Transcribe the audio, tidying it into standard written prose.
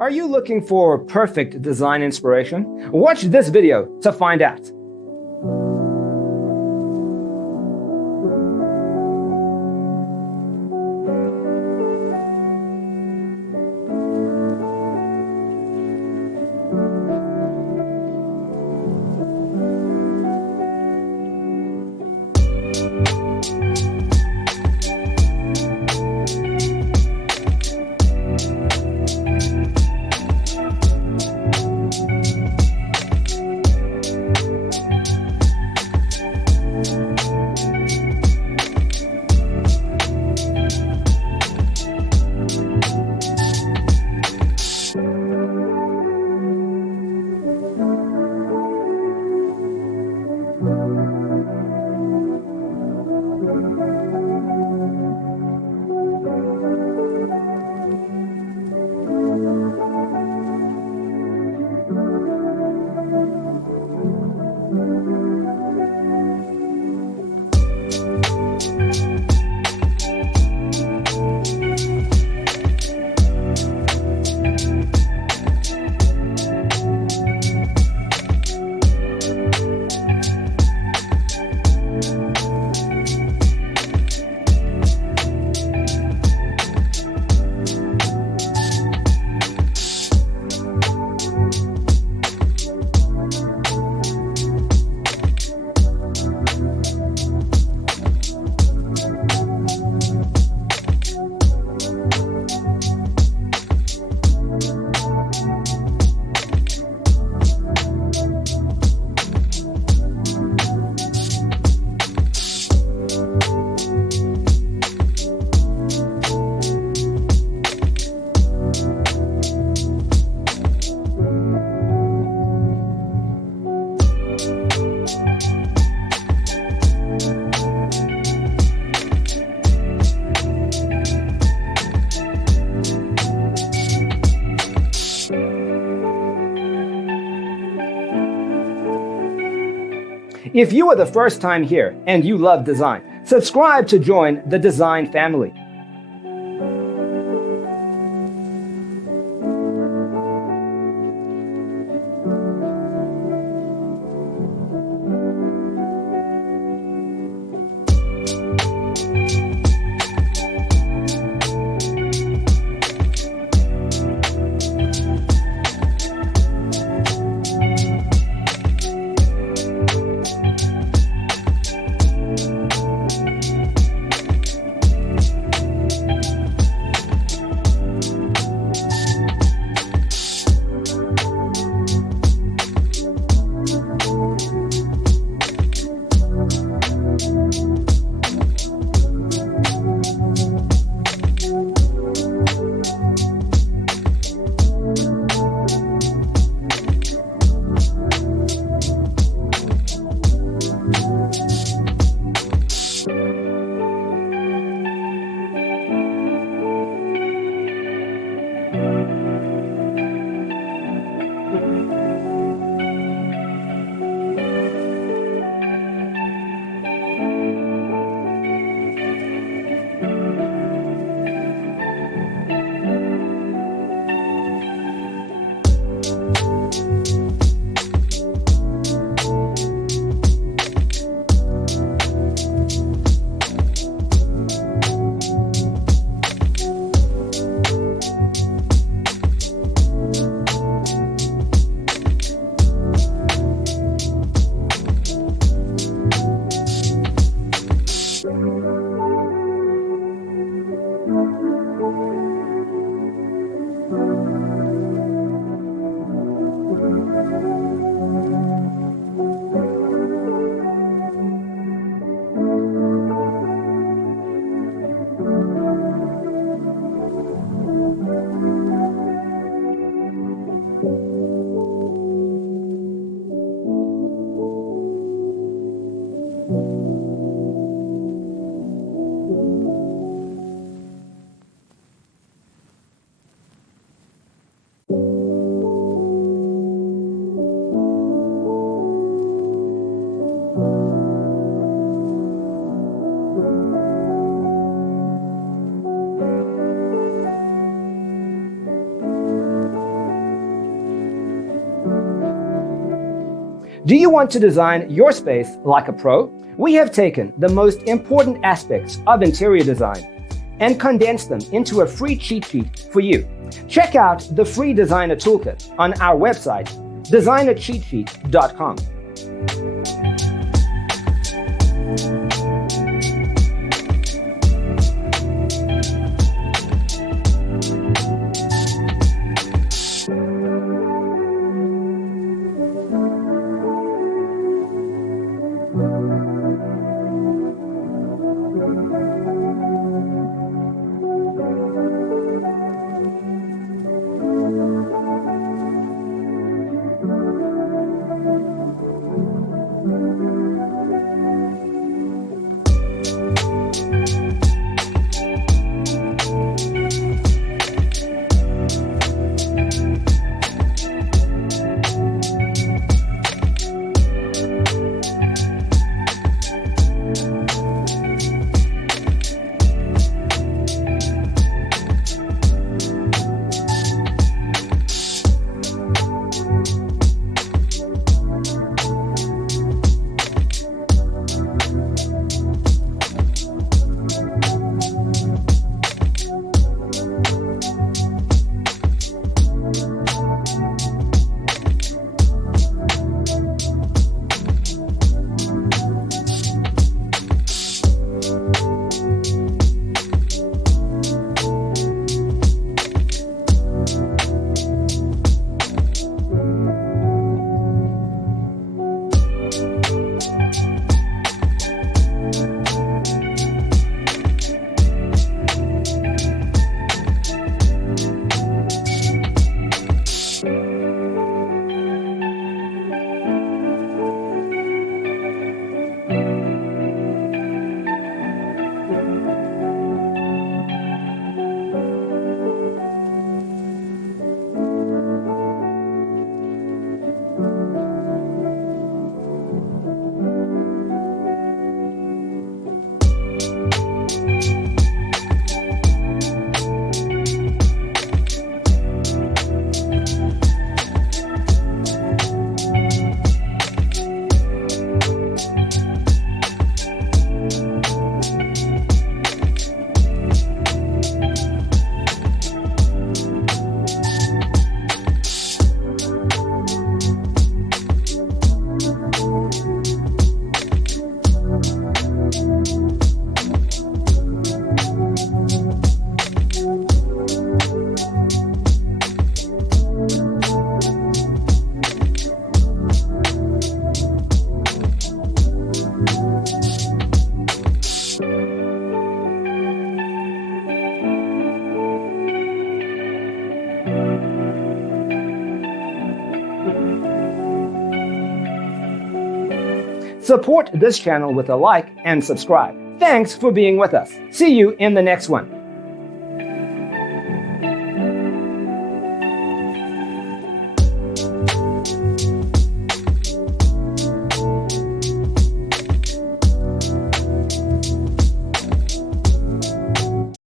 Are you looking for perfect design inspiration? Watch this video to find out. If you are the first time here and you love design, subscribe to join the design family. Do you want to design your space like a pro? We have taken the most important aspects of interior design and condensed them into a free cheat sheet for you. Check out the free designer toolkit on our website, designercheatsheet.com. Support this channel with a like and subscribe. Thanks for being with us. See you in the next one.